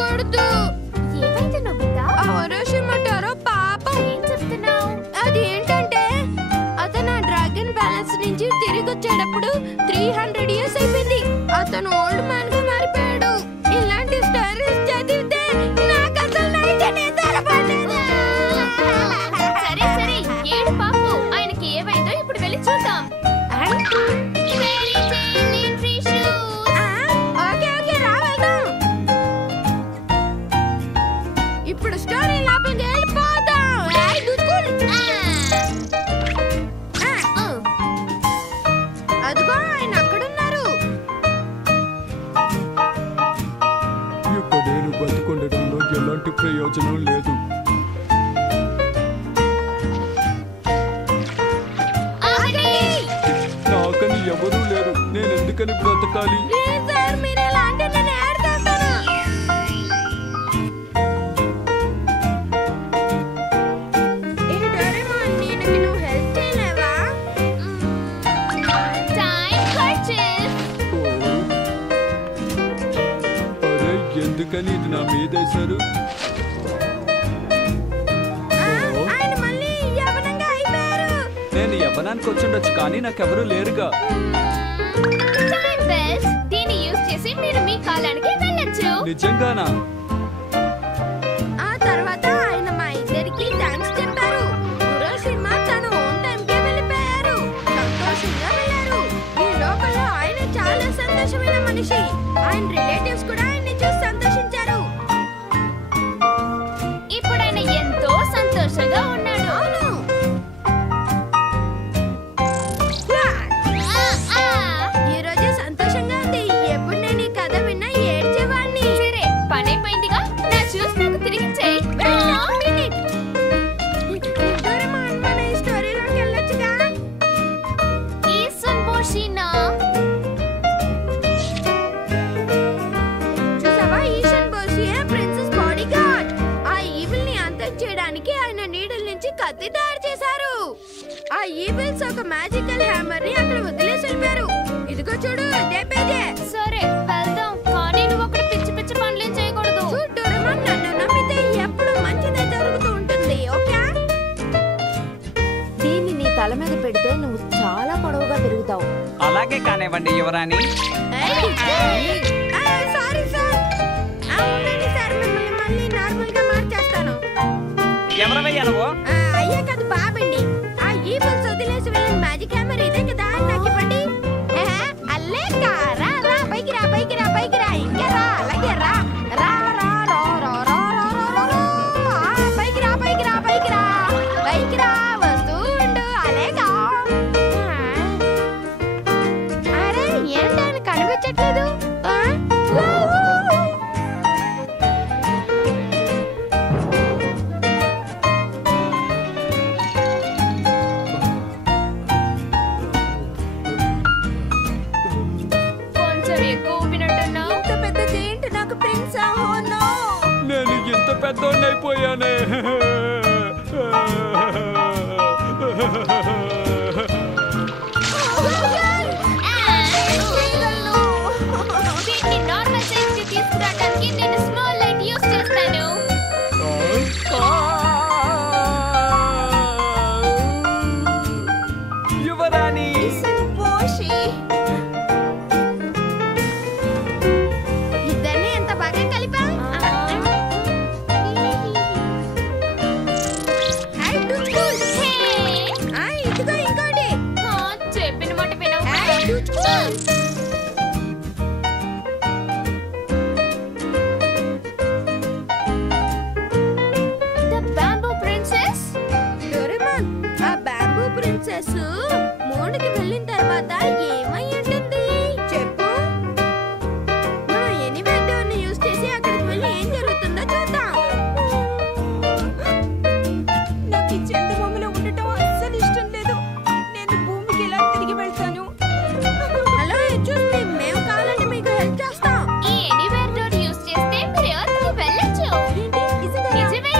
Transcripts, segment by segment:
వెళ్ళకూడదు. ఏమైంది నొబితా? అవరోషిమంటారో పాపం. ఏం చెప్తున్నావు? అది ఏంటంటే అతను ఆ డ్రాగన్ ప్యాలెస్ నుంచి తిరిగి వచ్చేటప్పుడు 300 years అయిపోయింది. అతను ఓల్డ్ మ్యాన్ గా మారిపోయాడు. ఇలాంటి స్టోరీస్ చదివితే నాకు అసలు నైట్ నిద్ర పట్టదు. సరే సరే ఏడు పాపు. ఆయనకి ఏమైందో ఇప్పుడు వెళ్ళి చూద్దాం. ఇప్పుడు స్టోరీ లోపలికి వెళ్ళిపోదాం. అదిగో ఆయన అక్కడున్నారు. ఇక నేను బతికొండటంలో ఎలాంటి ప్రయోజనం లేదు. నాకని ఎవరూ లేరు. నేను ఎందుకని బ్రతకాలి? అరే ఎందుకని ఇది నా మీద వేశారు? నేను యవ్వనానికి వచ్చిండొచ్చు కానీ నాకెవరూ లేరుగా. దీన్ని యూజ్ చేసి మీరు మీ కాలానికి వెళ్ళొచ్చు. నిజంగానా? ఆ తర్వాత ఆయన మా ఇద్దరికి థాంక్స్ చెప్పారు. ఉరోషిమా తన ఓన్ టైంకే వెళ్ళిపోయారు. సంతోషంగా వెళ్ళారు. ఈ లోపల ఆయన చాలా సంతోషమైన మనిషి. ఆయన రిలేటివ్స్ కూడా ఆయన్ని చూసి సంతోషించారు. ఇప్పుడు ఆయన ఎంతో సంతోషంగా ఉన్నాడు. అవును. ఈ రోజు సంతోషంగా ఉంది. ఎప్పుడు నేను ఈ కథ విన్నా ఏడ్చేవాడిని. సరే పని అయిపోయిందిగా. నా షూస్ నాకు తిరిగి ఇచ్చేయ్. మన ఈ స్టోరీలోకి వెళ్ళొచ్చుగా. ఈసన్ బోషినా చూసావా, ఈశాన్ బోషియే ప్రిన్సెస్ బాడీగార్డ్. ఆ ఈవిల్ ని అంతం చేయడానికి ఆయన నీడల నుంచి కత్తి తయారు చేశారు. ఆ ఈవిల్స్ ఒక మ్యాజికల్ హ్యామర్ ని అక్కడ వదిలేసి వెళ్ళిపోయారు. ఇదిగో చూడు, అదే పేజే. సరే వెళ్దాం. కానీ నువ్వు అక్కడ పిచ్చి పిచ్చి పనులేం చేయకూడదు. డోరేమాన్, నన్ను నమ్మితే ఎప్పుడు మంచిదే జరుగుతూ ఉంటుంది. ఓకే? దీన్ని నీ తల మీద పెడితే నువ్వు చాలా పొడవుగా పెరుగుతావు. అలాగే కానివ్వండి యువరాణి. Sorry sir. అవునండి సార్, మిమ్మల్ని మళ్ళీ నార్మల్ గా మార్చేస్తాను. ఎవరవయ్యా నువ్వు? అయ్యే కాదు బాబండి. ఆ ఈవిల్స్ వదిలేసి వెళ్ళిన మ్యాజిక్ హ్యామర్ ఇదే కదా, నాకు ఇవ్వండి. అల్లే రా రా, పైకి రా పైకి రా పైకి రా. ఇంకా రా, అలాగే రా రా రా రా రా రా రా రా. పైకి రా పైకి రా పైకి రా పైకి రా. వస్తూ ఉండు, అలేగా. అరే ఏంటని కనిపించట్లేదు? కొంచెం ఎక్కువ ఊపినట్టున్నావు. ఇంత పెద్ద జెయింట్ నాకు ప్రిన్స్. Oh no. నేను ఇంత పెద్దోడిని అయిపోయానే. దీన్ని నార్మల్ సైజ్ కి తీసుకురావడానికి నేను స్మాల్ లైట్ యూస్ చేస్తాను. యువరాణి ఇద్దరిని ఎంత బాగా కలిపా. ఇదిగో ఇంకోటి. చెప్పిన మాట వినవు. The Bamboo Princess? డోరేమాన్, ఆ బ్యాంబూ ప్రిన్సెస్ మూడుకి వెళ్ళిన తర్వాత ఏమై ఉంటుంది చెప్పు. మనం ఎనీవే డోర్ని యూస్ చేసి అక్కడికి వెళ్ళి ఏం జరుగుతుందో చూద్దాం. నాకు ఈ చందమామలో ఉండటం అస్సలు ఇష్టం లేదు. నేను భూమికి ఎలా తిరిగి వెళ్తాను? హలో, చూస్తే మేము కావాలంటే మీకు హెల్ప్ చేస్తాం. ఈ ఎనీవేర్ డోర్ యూస్ చేస్తే మీరు ఎర్త్కి వెళ్ళొచ్చు. నిజమే.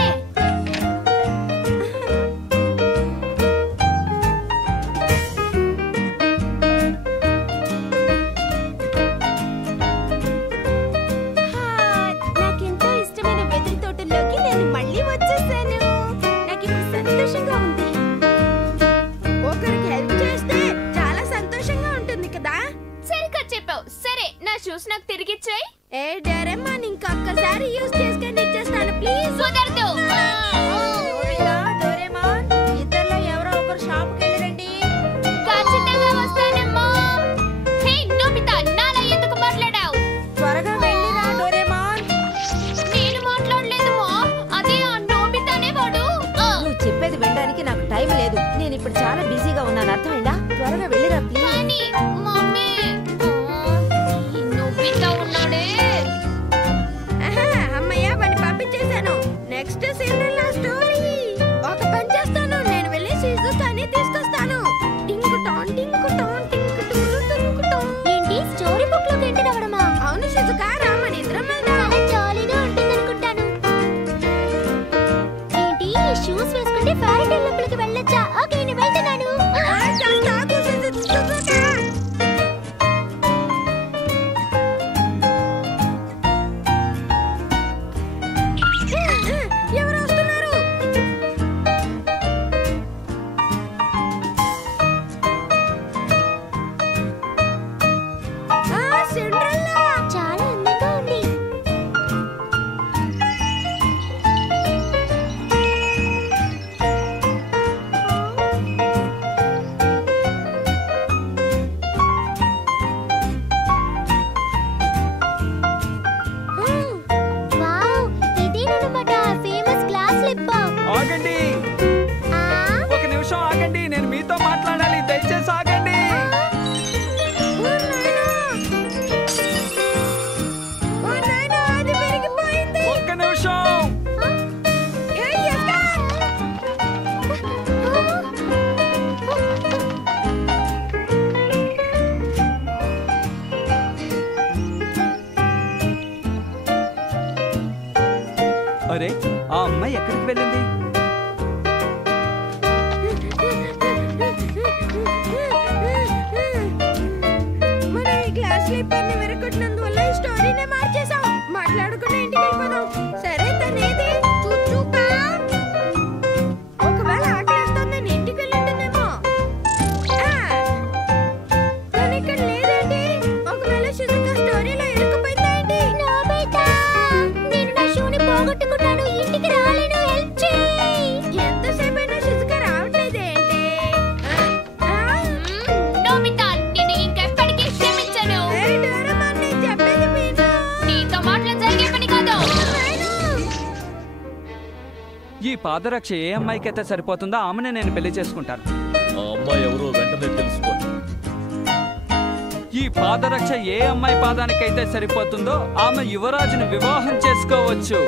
యూస్ చేసుకొని ఇచ్చేస్తాను ప్లీజ్. కుదరదు. నోబితా, డోరేమాన్, ఇద్దరిలో ఎవరో ఒకరు షాప్కి వెళ్ళిరండి. ఖచ్చితంగా వస్తానమ్మా. హే నోబితా, నాలా ఎందుకు మాట్లాడావు? త్వరగా వెళ్ళిరా డోరేమాన్. నేను మాట్లాడలేదు మా. అదే ఆ నోబితానే వాడు. నువ్వు చెప్పేది వినడానికి నాకు టైం లేదు. నేను ఇప్పుడు చాలా బిజీగా ఉన్నాను, అర్థమైందా? త్వరగా వెళ్ళిరా ప్లీజ్. కానీ మమ్మీ, ఈ నోబితా ఉన్నాడే. ఆహా, అమ్మయ్య వాడిని పంపించేశాను. Next Cinderella story. ఒక పని చేస్తాను, నేను వెళ్ళి షిజుకాని తీసుకొస్తాను. టింకుటాన్ టింకుటాన్ టింకుటూరు టింకుటాన్. ఏంటి స్టోరీ బుక్ లోకి ఎంటర్ అవ్వడమా? అవును షిజుకా, రా మన ఇద్దరం వెళ్దాం. చాలా జాలీగా ఉంటుందనుకుంటాను. ఏంటి ఈ షూస్ వేసుకుంటే ఫైరీ టైల్ లోపలికి వెళ్ళొచ్చా? ఓకే నేను వెళ్తున్నాను. కాస్త ఆగు, షిజుకా. ఎవరు వస్తున్నారు? సిండ్రెల్లా. చాలా అందంగా ఉంది. వావ్, ఇదేనన్నమాట ఫేమస్ గ్లాస్ లిప్ బామ్. ఆగండి, ఒక నిమిషం ఆగండి. నేను మీతో మాట్లాడాలి, దయచేసి ఆగండి. ఓ నాయనా, అది పెరిగిపోయింది. ఒక్క నిమిషం. ఏయ్, ఎక్కడ? అరే, ఆ అమ్మాయి ఎక్కడికి వెళ్ళింది? మన ఈ గ్లాస్ స్లీపర్ని విరగొట్టినందువల్ల ఈ స్టోరీనే మార్చేసాం. మాట్లాడుకున్న ఇంటికి వెళ్ళిపోదాం. సరే, తనేది చూచుకా. ఒకవేళ ఆకలేస్తుందని ఇంటికి వెళ్ళింటుందేమో. తను ఇక్కడ లేదేంటి? ఒకవేళ షిజుకా స్టోరీలో ఇరుక్కుపోయిందా ఏంటి? నోబితా, నేను నా షూని పోగొట్టుకున్నాను. ఇంటికి రాలేను. హెల్ప్ చేయి. ఎంతసేపైనా షిజుకా రావట్లేదేంటి? నోబితా, నిన్ను ఇంకెప్పటికీ క్షమించను. ఏయ్, డోరేమాన్, నేను చెప్పేది విను. నీతో మాటలు జరిగే పని కాదు. ఈ పాదరక్ష ఏ అమ్మాయికైతే సరిపోతుందో ఆమెనే నేను పెళ్లి చేసుకుంటాను. ఆ అమ్మాయి ఎవరో వెంటనే తెలుసుకోండి. ఈ పాదరక్ష ఏ అమ్మాయి పాదానికైతే సరిపోతుందో ఆమె యువరాజును వివాహం చేసుకోవచ్చు.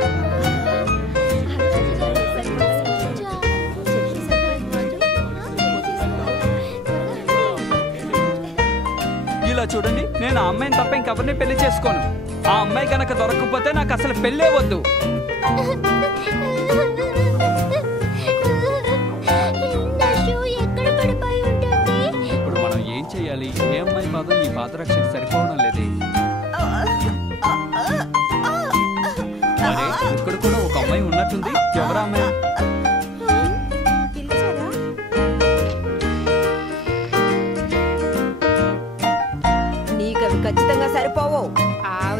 ఇలా చూడండి, నేను ఆ అమ్మాయిని తప్ప ఇంకెవరిని పెళ్లి చేసుకోను. ఆ అమ్మాయి కనుక దొరకకపోతే నాకు అసలు పెళ్ళే వద్దు. నా షూ ఎక్కడ పడిపోయి ఉంటుంది? ఇప్పుడు మనం ఏం చేయాలి? ఏ అమ్మాయి పాదం ఈ పాదరక్షకు సరిపోవడం లేదే. అరే, ఇక్కడ కూడా ఒక అమ్మాయి ఉన్నట్టుంది. ఎవరా అమ్మాయి? పిలిచారా? నీకు అవి ఖచ్చితంగా సరిపోవు.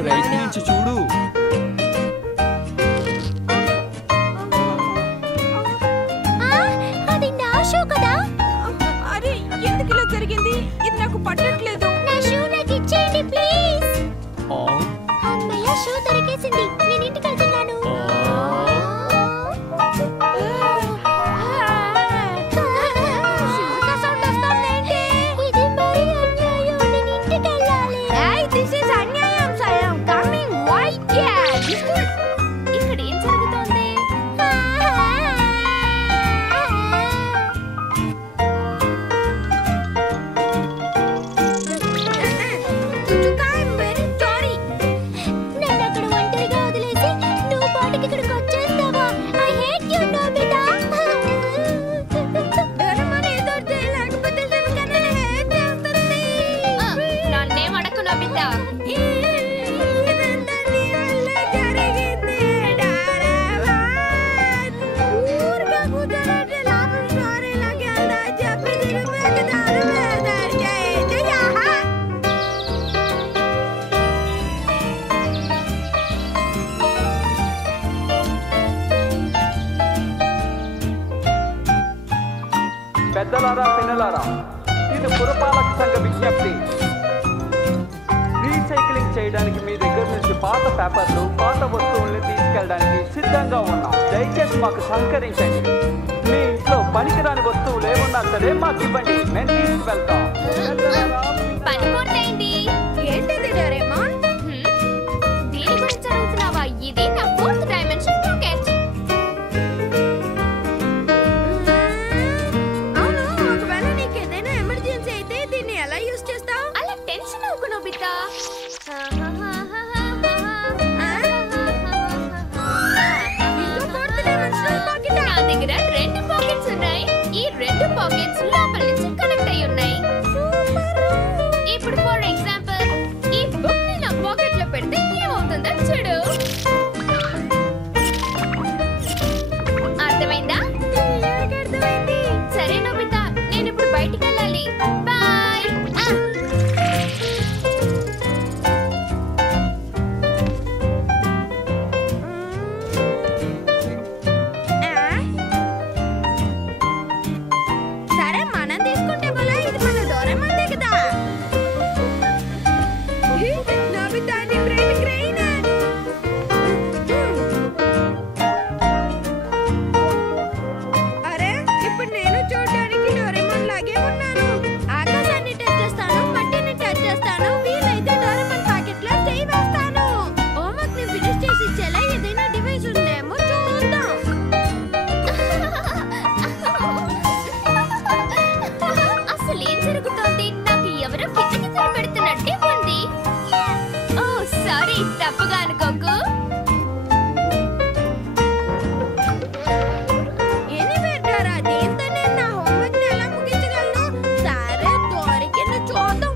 ప్రయత్నించి చూడు. అది నా షూ కదా? అరే, ఎందుకు ఇలా జరిగింది? ఇది నాకు పట్టట్లేదు. నా షూ నాకు ఇచ్చేయండి ప్లీజ్. ఆ, అమ్మయ్య, షూ దొరికేసింది. నేను ఇంటికి వెళ్తున్నాను. షిజుకా సౌండ్ వస్తుందేంటి? ఇది మరీ అన్యాయం. నేను ఇంటికి వెళ్ళాలి. Hey, this is అన్యాయం, సాయం. Coming, wait. పెద్దలారా పిల్లలారా, ఇది పురపాలక సంఘ విజ్ఞప్తి. రీసైక్లింగ్ చేయడానికి మీ దగ్గర నుంచి పాత పేపర్లు, పాత వస్తువుల్ని తీసుకెళ్ళడానికి సిద్ధంగా ఉన్నాం. దయచేసి మాకు సహకరించండి. మీ ఇంట్లో పనికిరాని వస్తువులు ఏమన్నా సరే మాకు ఇవ్వండి, మేము తీసుకువెళ్తాం. పని పూర్తయింది. ఏంటిది డోరేమోన్? దీని గురించి అడుగుతున్నావా? ఇది నా 4th డైమెన్షన్ పాకెట్. అవును, ఒకవేళ నీకు ఏదైనా ఎమర్జెన్సీ అయితే దీన్ని ఎలా యూజ్ చేస్తావు? అలా టెన్షన్ అవ్వకు నోబితా. ఇంకో 4th డైమెన్షనల్ పాకెట్. నా దగ్గర 2 పాకెట్స్ ఉన్నాయి. ఈ 2 పాకెట్స్ లోపల నుంచి కనెక్ట్ అయి ఉన్నాయి. ఇప్పుడు ఫర్ ఎగ్జాంపుల్ ఈ బుక్ ని నా పాకెట్ లో పెడితే ఏమవుతుందో చూడు. అర్థమైందా? ఎవరికి అర్థమైంది? సరే నోబితా, నేను ఇప్పుడు బయటికి వెళ్ళాలి. బాయ్. సరే, మనం తీసుకుంటే పోలా, ఇది మన డోరేమోన్దే కదా. నోబితా, నీ బ్రెయిన్ గ్రెయిన్. అరే, ఇప్పుడు నేను చూడడానికి డోరేమోన్ లాగే ఉన్నాను. ఆకాశాన్ని టచ్ చేస్తాను, మట్టిని టచ్ చేస్తాను, వీలైతే డోరేమోన్ పాకెట్ లో చేయి వేస్తాను. హోంవర్క్ ని ఫినిష్ చేసి ఇచ్చేలా ఏదైనా డివైస్ ఉందేమో చూద్దాం. అసలు ఏం జరుగుతోంది? నాకు ఎవరో కిచకిచలు పెడుతున్నట్టే ఉంది. ఓ సారీ, తప్పుగా అనుకోకు. ఎనీవే డోరా, దీంతో నేను నా హోంవర్క్ ని ఎలా ముగించగలను? సరే, దొరికింది చూద్దాం.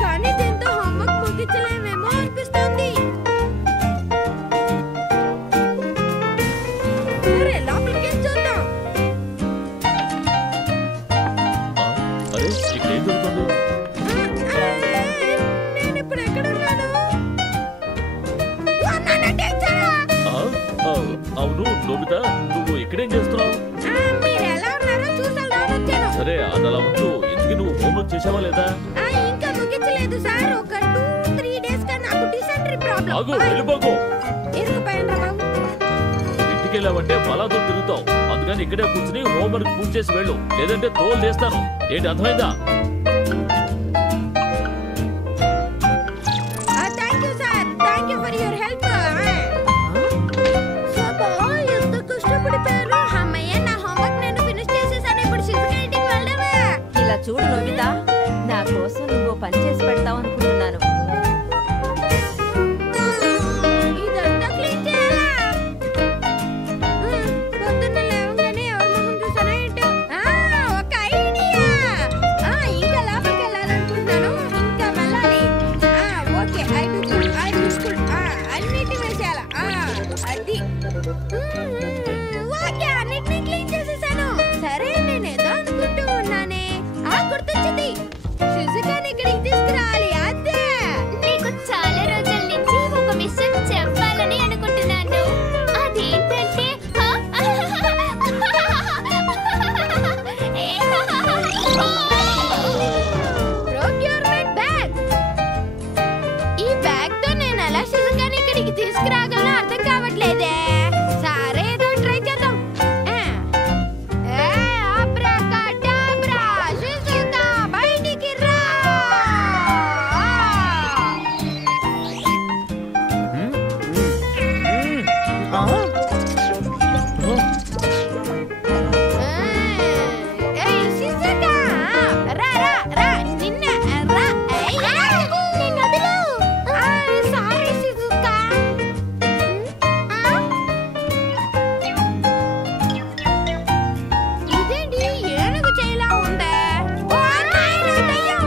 కానీ దీంతో హోంవర్క్ ముగించలేమేమో అనిపిస్తుంది. సరే, లోపలికి చూద్దాం. అరే ఇక్కడ ఏం జరుగుతుంది? నేను ఇప్పుడు ఎక్కడున్నాను? ఉన్నాను, టీచరా. అవును నోబితా, నువ్వు ఇక్కడేం చేస్తున్నావు? మీరు ఎలా ఉన్నారో చూసాను వచ్చాను. సరే అది అలా ఉంచు. ఇందుకు నువ్వు హోంవర్క్ చేసావా లేదా? ఇంకా ముగించలేదు సార్. ఒక 2-3 డేస్ గా నాకు డిసెంట్రీ ప్రాబ్లం. ఆగు, వెళ్ళిపోకు. ఇరుకుపోయాను రా బాబు. ఇంటికి వెళ్ళావంటే బలాతో తిరుగుతావు. అందుకని ఇక్కడే కూర్చుని హోంవర్క్ పూర్తి చేసి వెళ్ళు, లేదంటే తోలు చేస్తాను. ఏంటి అర్థమైందా? Thank you sir, thank you for your help. ఎంత కష్టపడిపోయారు. అమ్మయ్య, నా హోంవర్క్ నేను ఫినిష్ చేసేసాను. ఇప్పుడు శిశుగా ఇంటికి వెళ్ళడమే. ఇలా చూడు నోబితా, నా కోసం నువ్వు పని చేసి పెడతావు అనుకుంటున్నాను. ఇదంతా క్లీన్ చేయాలా? పొద్దున్న లేవగానే ఎవరి మొహం చూసానో ఏంటో. ఒక ఐడియా. ఇంకా లోపలికి వెళ్ళాలనుకుంటున్నాను. ఇంకా వెళ్ళాలి. ఓకే, ఐ స్కూల్ అన్నిటిని వేసేయాలా? అది ఓకే, అన్నిటిని క్లీన్ చేసేసాను. సరే, నేను ఏదో అనుకుంటూ ఉన్నానే. గుర్తొచ్చింది, శిశుకాని ఇక్కడికి తీసుకురావాలి. అదే నీకు చాలా రోజుల నుంచి ఒక విషయం చెప్పాలని అనుకుంటున్నాను. అదేంటంటే ప్రొక్యూర్మెంట్ బ్యాగ్. ఈ బ్యాగ్ తో నేను ఎలా శిశుకాని ఇక్కడికి తీసుకురాగలను అర్థం కావట్లేదే. సరే, ఏదో ట్రై చేద్దాం. అబ్రాకడాబ్రా, శిశుకా బయటికి రా. ఏయ్ శిశుకా, రా రా రా, నిన్న రా. నిన్ను వదిలు. సారీ శిశుకా. ఇదేంటి ఏనుగు చేలా ఉందే? ఓ నాయనా, దయ్యం.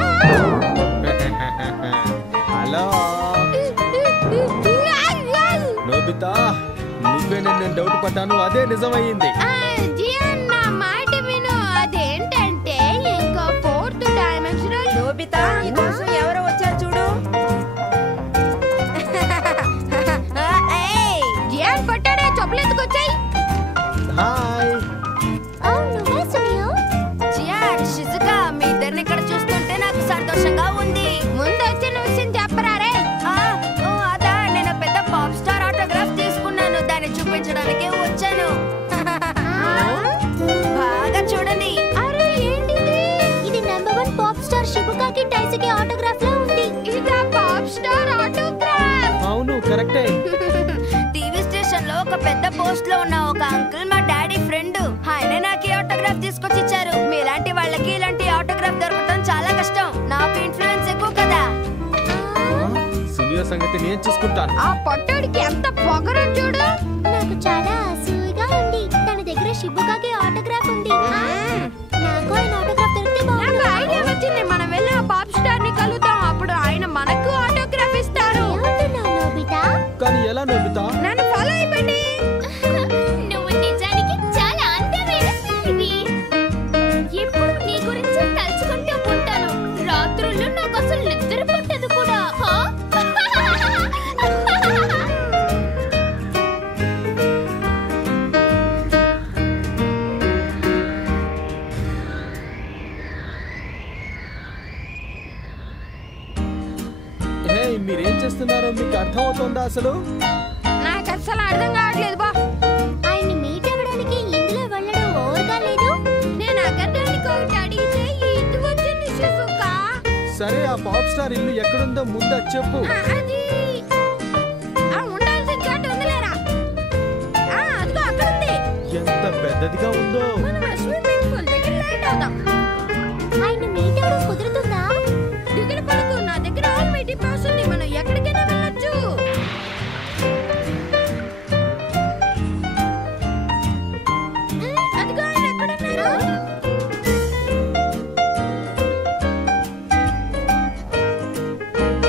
హలో నోబితా, నువ్వే నేను డౌట్ పడ్డాను, అదే నిజమయ్యింది. జియాన్, నా మాట విను. అదేంటంటే ఇంకో 4th డైమెన్షనల్. నోబితా, నీకోసం ఎవరో వచ్చారు చూడు. జియాన్ కొట్టాడే, చెప్పులు ఎత్తుకొచ్చాయి. హాయ్. అవును, చూపించడానికే వచ్చాను. బాగా చూడండి. అరే ఏంటిది? ఇది నెంబర్ 1 పాప్ స్టార్ షిబుకాకి టైసుకి ఆటోగ్రాఫ్ లా ఉంది. ఇదా పాప్ స్టార్ ఆటోగ్రాఫ్? అవును కరెక్టే. టీవీ స్టేషన్ లో ఒక పెద్ద పోస్ట్ లో ఉన్న ఒక అంకుల్ మా డాడీ ఫ్రెండ్. ఆయన నాకు ఈ ఆటోగ్రాఫ్ తీసుకొచ్చి ఇచ్చారు. మీలాంటి వాళ్ళకి ఇలాంటి ఆటోగ్రాఫ్ దొరకటం చాలా కష్టం. నాకు ఇన్ఫ్లుయెన్స్ ఎక్కువ కదా. సునియో సంగతి నేను చూసుకుంటాను. ఆ పొట్టోడికి ఎంత పొగరో చూడు. నాకు చాలా అసూయగా ఉంది. తన దగ్గర షిబుకాకి ఆటోగ్రాఫ్ ఉంది. నాకు ఆయన ఆటోగ్రాఫ్ దొరికితే నాకు బాగుండు. ఐడియా వచ్చింది. మనం వెళ్ళి ఆ పాప్ స్టార్ ని కలుద్దాం. అప్పుడు ఆయన మనకు ఆటోగ్రాఫ్ ఇస్తారు. ఏమంటున్నావు నోబితా? కానీ ఎలా నోబితా? నన్ను ఫాలో అయిపోండి. నువ్వు నిజానికి చాలా అందమైన పిల్లివి. ఎప్పుడు నీ గురించి తలుచుకుంటూ ఉంటాను. రాత్రుల్లో నాకు అసలు నిద్ర పట్టదు కూడా. హే మీరేం చేస్తున్నారో మీకు అర్థం అవుతుందా అసలు? నాకు అసలు అర్థం కావట్లేదు బా. ఆయన్ని మీట్ అవ్వడానికి ఇందులో వెళ్ళడం ఓవర్గా లేదు. నేను అగర్డానికి ఒకటి అడిగితే ఇది వచ్చింది షిఫుకా. సరే ఆ పాప్ స్టార్ ఇల్లు ఎక్కడుందో ముందు అది చెప్పు. అది ఉండాల్సిన చోట ఉందిలేరా. అదిగో అక్కడ ఉంది. ఎంత పెద్దదిగా ఉందో. మనం ఆ స్విమ్మింగ్ పూల్ దగ్గర ల్యాండ్ అవుదాం. ఆయన్ని మీట్ అవ్వడం కుదురుతుందా? దిగులు పడకు. నా దగ్గర ఆల్రెడీ పాస్ ఉంది. మనం ఎక్కడికైనా వెళ్ళొచ్చు. అదిగో ఆయన ఎక్కడున్నారు?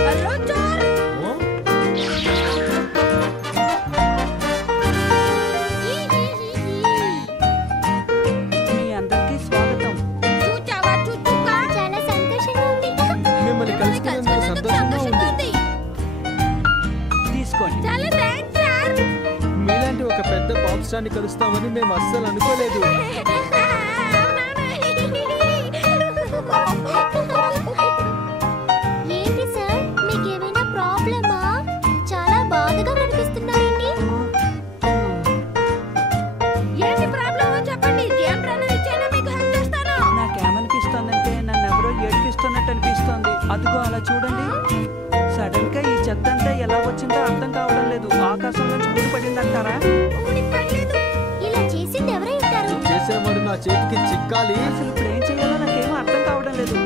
హలో చోర్. ఓ? మీ అందరికీ స్వాగతం. చూచావా చుచ్చుకా? చాలా సంతోషంగా ఉంది. మిమ్మల్ని కలుసుకున్నందుకు సంతోషంగా ఉంది. తీసుకోండి. చాలా థాంక్స్ సార్. మీలాంటి ఒక పెద్ద పాప్ స్టార్ ని కలుస్తామని మేము అస్సలు అనుకోలేదు. ఏంటి సార్, మీకేమైనా ప్రాబ్లమా? చాలా బాధగా కనిపిస్తున్నారండి. ఏంటి ప్రాబ్లమో చెప్పండి. ఏం ప్రాబ్లం ఇచ్చినా మీకు హెల్ప్ చేస్తాను. నాకేమనిపిస్తోందంటే నన్ను ఎవరో ఏడిపిస్తున్నట్టు అనిపిస్తోంది. అదిగో అలా చూడండి. సడన్ గా ఈ చెత్త అంతా ఎలా వచ్చిందో అర్థం కావడం లేదు. ఆకాశం నుంచి ఊడిపడిందంటారా? ఊడిపడలేదు. ఇలా చేసింది ఎవరై ఉంటారు? చేసేవాడు నా చేతికి చిక్కాలి. అసలు ఇప్పుడు ఏం చేయాలో నాకేమో అర్థం కావడం లేదు.